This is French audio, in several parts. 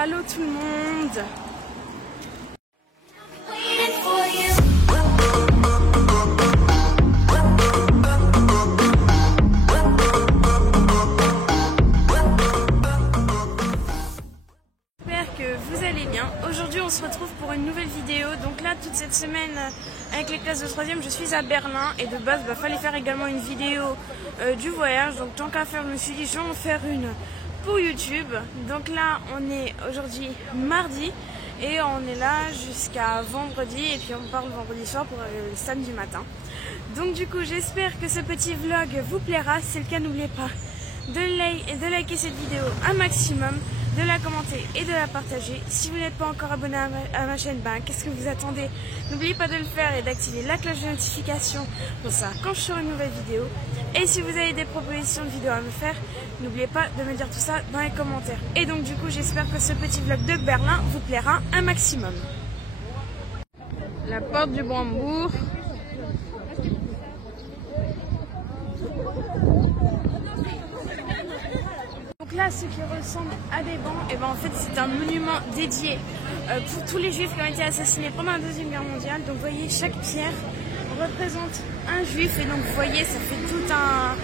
Allô tout le monde. J'espère que vous allez bien. Aujourd'hui on se retrouve pour une nouvelle vidéo. Donc là toute cette semaine avec les classes de 3e je suis à Berlin. Et de base fallait faire également une vidéo du voyage. Donc tant qu'à faire je me suis dit je vais en faire une pour YouTube. Donc là on est aujourd'hui mardi. Et on est là jusqu'à vendredi. Et puis on part le vendredi soir pour le samedi matin. Donc du coup j'espère que ce petit vlog vous plaira. Si c'est le cas n'oubliez pas de liker cette vidéo un maximum, de la commenter et de la partager. Si vous n'êtes pas encore abonné à ma chaîne, qu'est-ce que vous attendez? N'oubliez pas de le faire et d'activer la cloche de notification pour ça quand je sors une nouvelle vidéo. Et si vous avez des propositions de vidéos à me faire, n'oubliez pas de me dire tout ça dans les commentaires. Et donc du coup j'espère que ce petit vlog de Berlin vous plaira un maximum. La porte du Brandebourg. Donc là, ce qui ressemble à des bancs, et en fait c'est un monument dédié pour tous les juifs qui ont été assassinés pendant la Deuxième Guerre mondiale. Donc vous voyez, chaque pierre représente un juif et donc vous voyez, ça fait tout un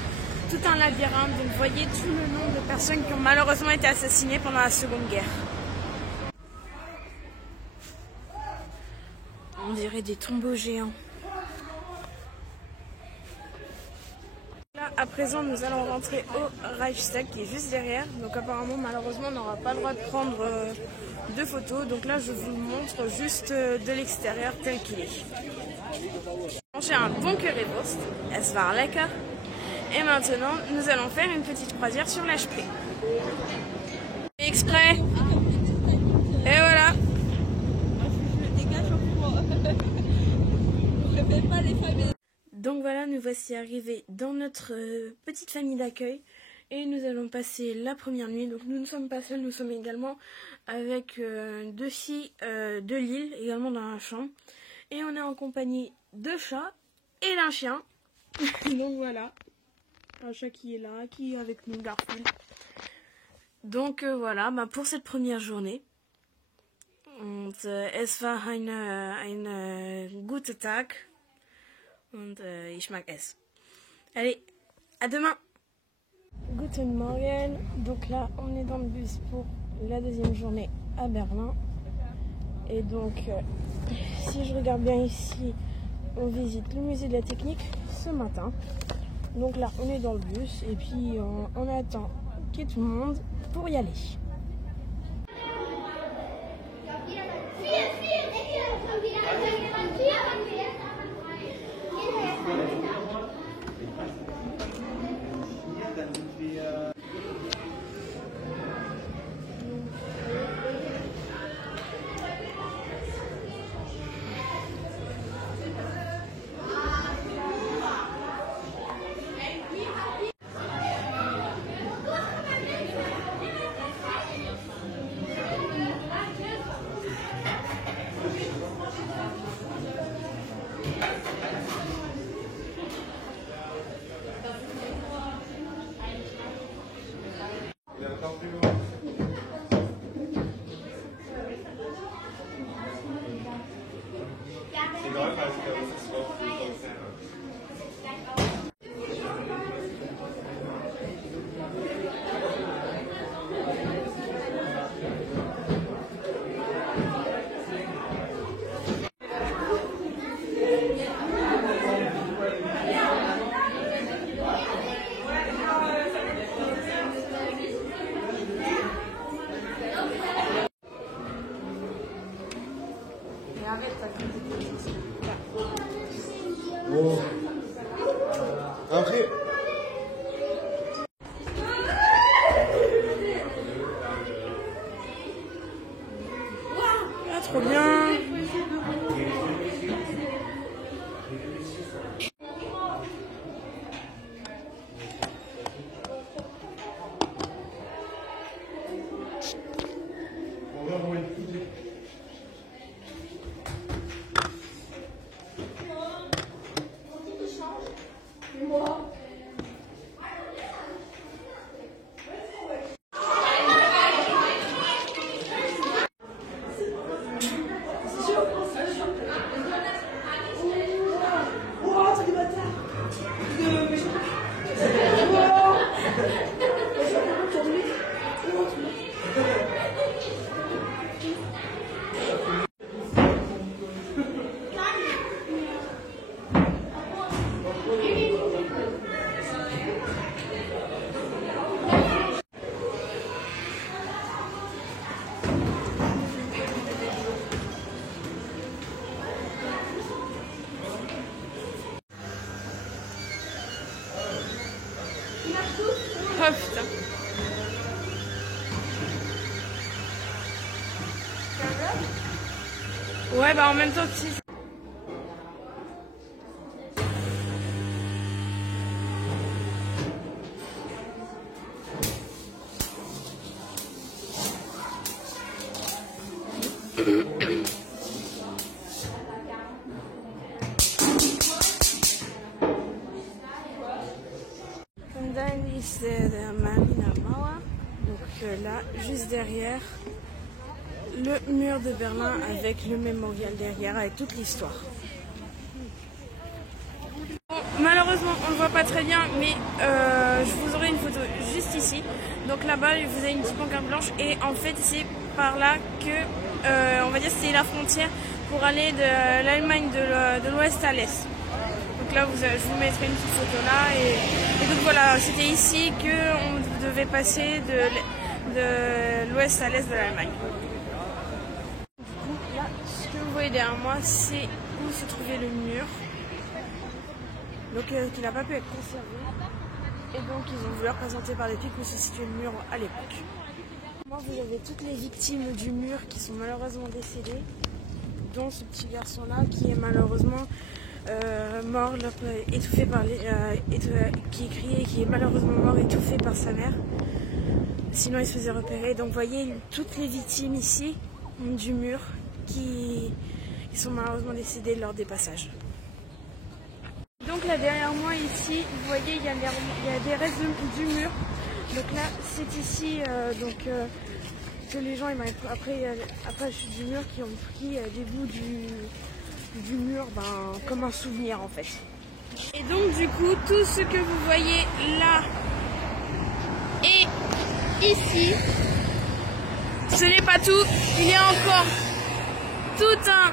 labyrinthe. Donc vous voyez tout le nombre de personnes qui ont malheureusement été assassinées pendant la Seconde Guerre. On dirait des tombeaux géants. Là, à présent, nous allons rentrer au Reichstag qui est juste derrière. Donc apparemment, malheureusement, on n'aura pas le droit de prendre de photos. Donc là, je vous le montre juste de l'extérieur tel qu'il est. J'ai un bon currywurst, es war lecker. Et maintenant, nous allons faire une petite croisière sur la Spree. Exprès. Et voilà. Donc voilà, nous voici arrivés dans notre petite famille d'accueil et nous allons passer la première nuit. Donc nous ne sommes pas seuls, nous sommes également avec deux filles de Lille, également dans la chambre. Et on est en compagnie de chats et d'un chien. Donc voilà, un chat qui est là, qui est avec nous, Garfield. Donc voilà, pour cette première journée. Und es war ein guter Tag. Und ich mag es. Allez, à demain. Guten Morgen. Donc là, on est dans le bus pour la deuxième journée à Berlin. Et donc, si je regarde bien ici, on visite le musée de la technique ce matin. Donc là, on est dans le bus et puis on attend qu'il y ait tout le monde pour y aller. Oh. Après. Ah, trop bien. Ouais, bah en même temps que si. C'est de Marina Mauer. Donc là, juste derrière, le mur de Berlin avec le mémorial derrière, avec toute l'histoire. Bon, malheureusement, on ne voit pas très bien, mais je vous aurai une photo juste ici. Donc là-bas, vous avez une petite pancarte blanche et en fait, c'est par là que, on va dire, c'est la frontière pour aller de l'Allemagne de l'ouest à l'est. Donc là, je vous mettrai une petite photo là. Et donc voilà, c'était ici qu'on devait passer de l'ouest à l'est de l'Allemagne. Du coup, là, ce que vous voyez derrière moi, c'est où se trouvait le mur. Donc qui n'a pas pu être conservé. Et donc ils ont voulu représenter par des pics où se situait le mur à l'époque. Moi, vous avez toutes les victimes du mur qui sont malheureusement décédées, dont ce petit garçon-là qui est malheureusement mort, étouffé par qui criait, qui est malheureusement mort étouffé par sa mère. Sinon il se faisait repérer. Donc vous voyez toutes les victimes ici du mur qui sont malheureusement décédées lors des passages. Donc là derrière moi ici, vous voyez il y a des restes du mur. Donc là c'est ici que les gens après la chute du mur qui ont pris des bouts du mur comme un souvenir en fait. Et donc du coup tout ce que vous voyez là et ici, ce n'est pas tout, il y a encore tout un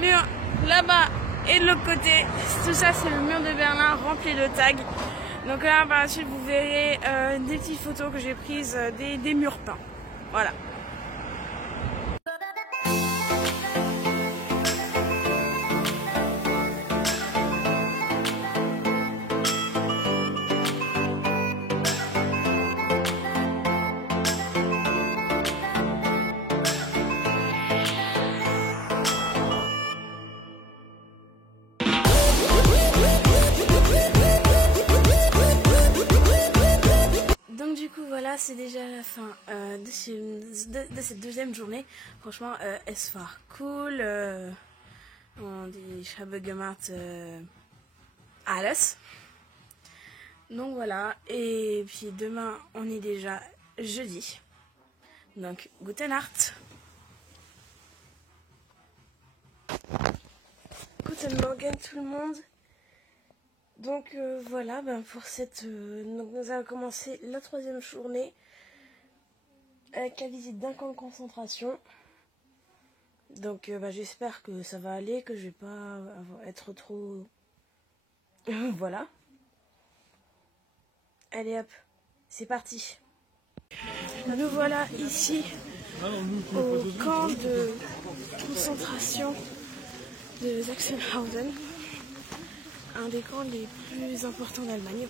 mur là-bas et de l'autre côté. Tout ça c'est le mur de Berlin rempli de tags. Donc là par la suite vous verrez des petites photos que j'ai prises des murs peints. Voilà. Voilà, c'est déjà la fin de cette deuxième journée. Franchement, es war cool. Und ich habe gemacht alles. Donc voilà, et puis demain, on est déjà jeudi. Donc, gute Nacht. Guten Morgen tout le monde. Donc voilà, pour cette... donc nous allons commencer la troisième journée avec la visite d'un camp de concentration. Donc j'espère que ça va aller, que je vais pas être trop... Voilà. Allez hop, c'est parti. Nous voilà ici au camp de concentration de Sachsenhausen. Un des camps les plus importants d'Allemagne.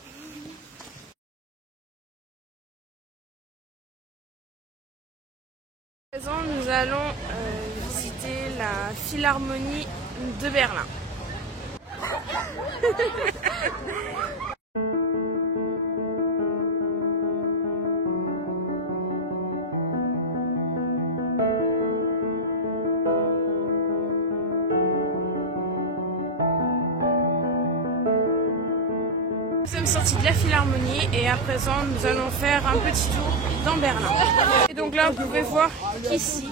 À présent, nous allons visiter la Philharmonie de Berlin. Nous sommes sortis de la Philharmonie et à présent nous allons faire un petit tour dans Berlin. Et donc là vous pouvez voir qu'ici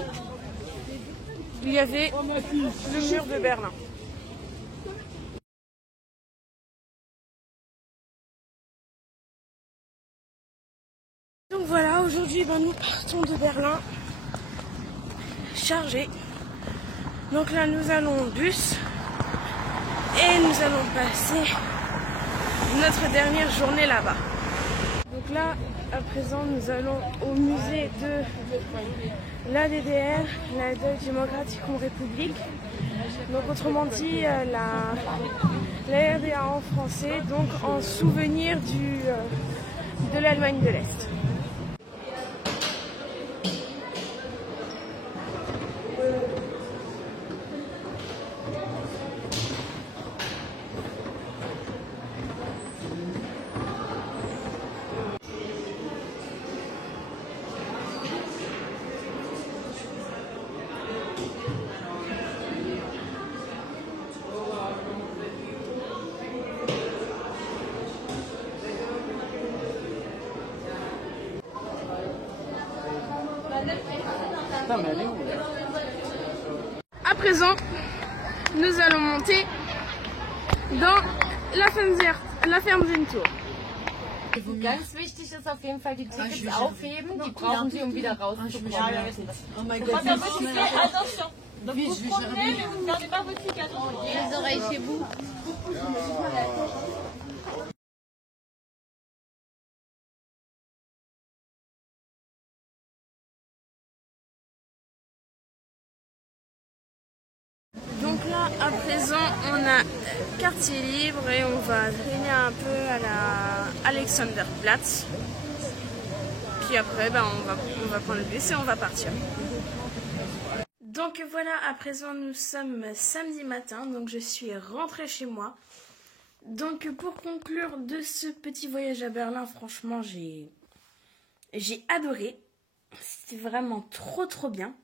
il y avait le mur de Berlin. Donc voilà, aujourd'hui nous partons de Berlin chargés. Donc là nous allons au bus et nous allons passer notre dernière journée là-bas. Donc là, à présent, nous allons au musée de la DDR, la Demokratische République. Donc autrement dit, la RDA en français, donc en souvenir de l'Allemagne de l'Est. Putain, mais elle est où là? À présent, nous allons monter dans la Fernsehtour. Ganz wichtig ist auf jeden Fall die Tickets aufheben, die brauchen Sie, um wieder rauszukommen. Oh my god, attention. Donc vous promenez, mais vous ne gardez pas votre ticket. Les oreilles chez vous. Donc là, à présent, on a quartier libre et on va traîner un peu à la Alexanderplatz. Puis après, on va prendre le bus et on va partir. Donc voilà, à présent, nous sommes samedi matin, donc je suis rentrée chez moi. Donc pour conclure de ce petit voyage à Berlin, franchement, j'ai adoré. C'était vraiment trop bien.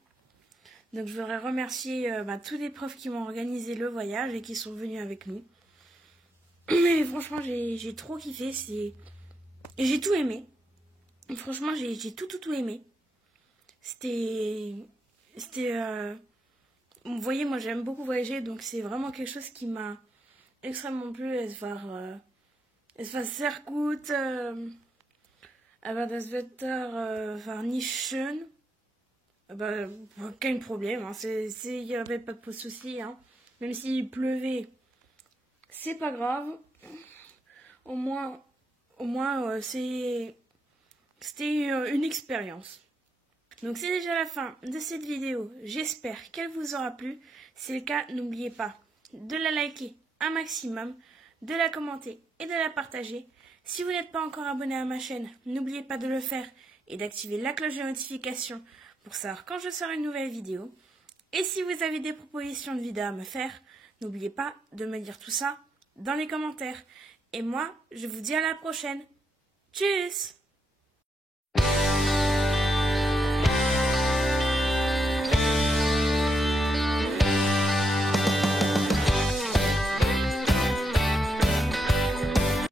Donc je voudrais remercier tous les profs qui m'ont organisé le voyage et qui sont venus avec nous. Mais franchement, j'ai trop kiffé. Et j'ai tout aimé. Franchement, j'ai tout aimé. Vous voyez, moi j'aime beaucoup voyager, donc c'est vraiment quelque chose qui m'a extrêmement plu. Es war sehr gut. Aber das Wetter war nicht schön. Aucun problème, hein. Il n'y avait pas de souci, hein. Même s'il pleuvait, c'est pas grave. Au moins c'était une expérience. Donc c'est déjà la fin de cette vidéo. J'espère qu'elle vous aura plu. Si c'est le cas, n'oubliez pas de la liker un maximum, de la commenter et de la partager. Si vous n'êtes pas encore abonné à ma chaîne, n'oubliez pas de le faire et d'activer la cloche de notification pour savoir quand je sors une nouvelle vidéo. Et si vous avez des propositions de vidéos à me faire, n'oubliez pas de me dire tout ça dans les commentaires. Et moi, je vous dis à la prochaine. Tchuss!